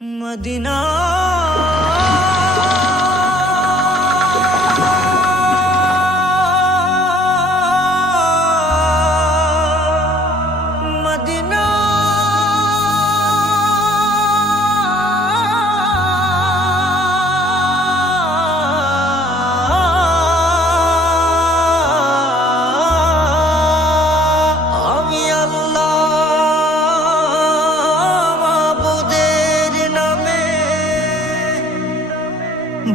Medina Medina আমি আল্লাহ মাবুদের নামে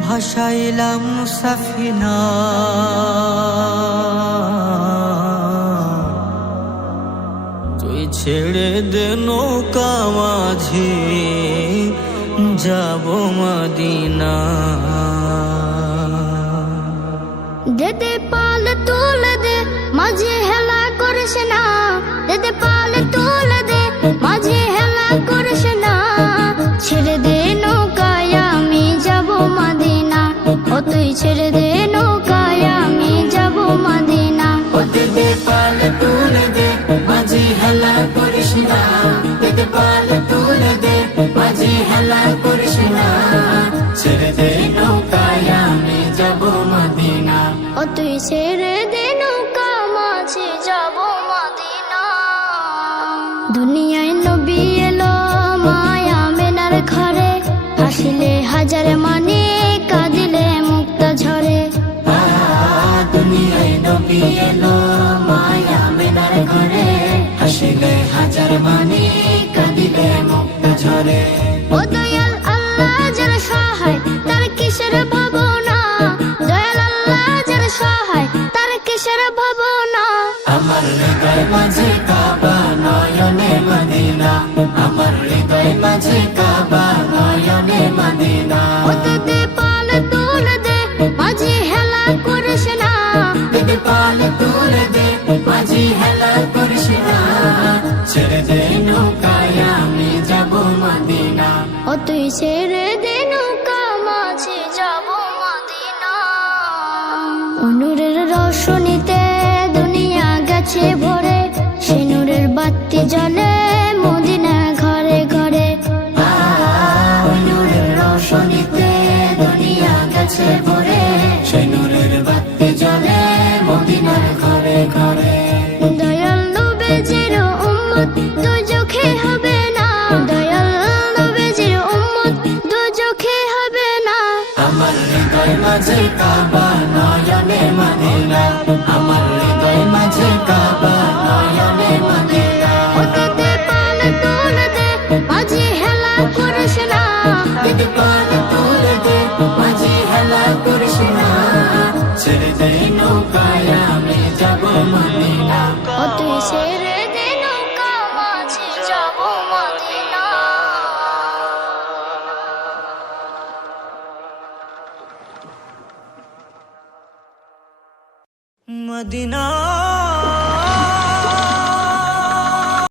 ভাসাইলাম সাফিনা, তুই ছেড়ে দে নৌকা মাঝি যাব মদিনা। দেদে পাল তুলে দে মাঝে হেলা করিস না, দেদে পাল তুলে দে মাঝে হেলা করিস না। ছেড়ে দে নৌকায় আমি যাব মদিনা, ও তুই ছেড়ে দে নৌকায় আমি যাব মদিনা। ও দেদে পাল তুলে দে মাঝি হেলা করিস না, দেদে পাল তুলে দে মাঝি হেলা করিস না। ছেড়ে দে নৌকায় আমি যাব মদিনা, ও তুই ছেড়ে দে নৌকা মাঝে যাব মদিনা। দুনিয়ায় নবী এলো মায়া মেনার ঘরে, হাসিলে হাজার মানে কাঁদিলে মুক্তা ঝরে। দুনিয়ায় নবী এলো মায়া মেনার ঘরে, হাসিলে হাজার মানে কাঁদিলে মুক্তা ঝরে। ও দয়াল আল্লাহ যার সহায় তার কিসের ভাবনা, দয়াল আল্লাহ যার সহায় তার কিসের ভাবনা। আমার হৃদয় মাঝে কাবা নয়নে মদিনা, আমার হৃদয় মাঝে কাবা নয়নে মদিনা। ও দেদে পাল তুলে দে মাঝে হেলা করিস না, দেদে পাল তুলে দে মাঝি হেলা করিস না। ছেড়ে দে নৌকায় আমি যাব মদিনা, ও তুই ছেড়ে দে নৌকা মাঝে যাব মদিনা। নূরের রোশনীতে দুনিয়া গেছে ভরে, সে নূরের বাতি জ্বলে মদিনা ঘরে ঘরে। ওই নূরের রোশনীতে দুনিয়া গেছে ভরে, সেই নূরের বাতি জ্বলে মদিনার ঘরে ঘরে। দয়াল নবীজির উম্মত দুজখে হবে না, দয়াল নবীজির উম্মত দুজখে হবে না। আমার হৃদয় মাঝে কাবা নয়নে মদিনা, আমার হৃদয় মাঝে কাবা নয়নে মদিনা। ও দেদে পাল তুলে দে মাঝে হেলা করিস না, দেদে পাল তুলে দে মাঝি হেলা করিস না। ছেড়ে দে নৌকায় আমি যাব মদিনা, ও তুই ছেড়ে দে নৌকা মাঝে যাব মদিনা। মদিনা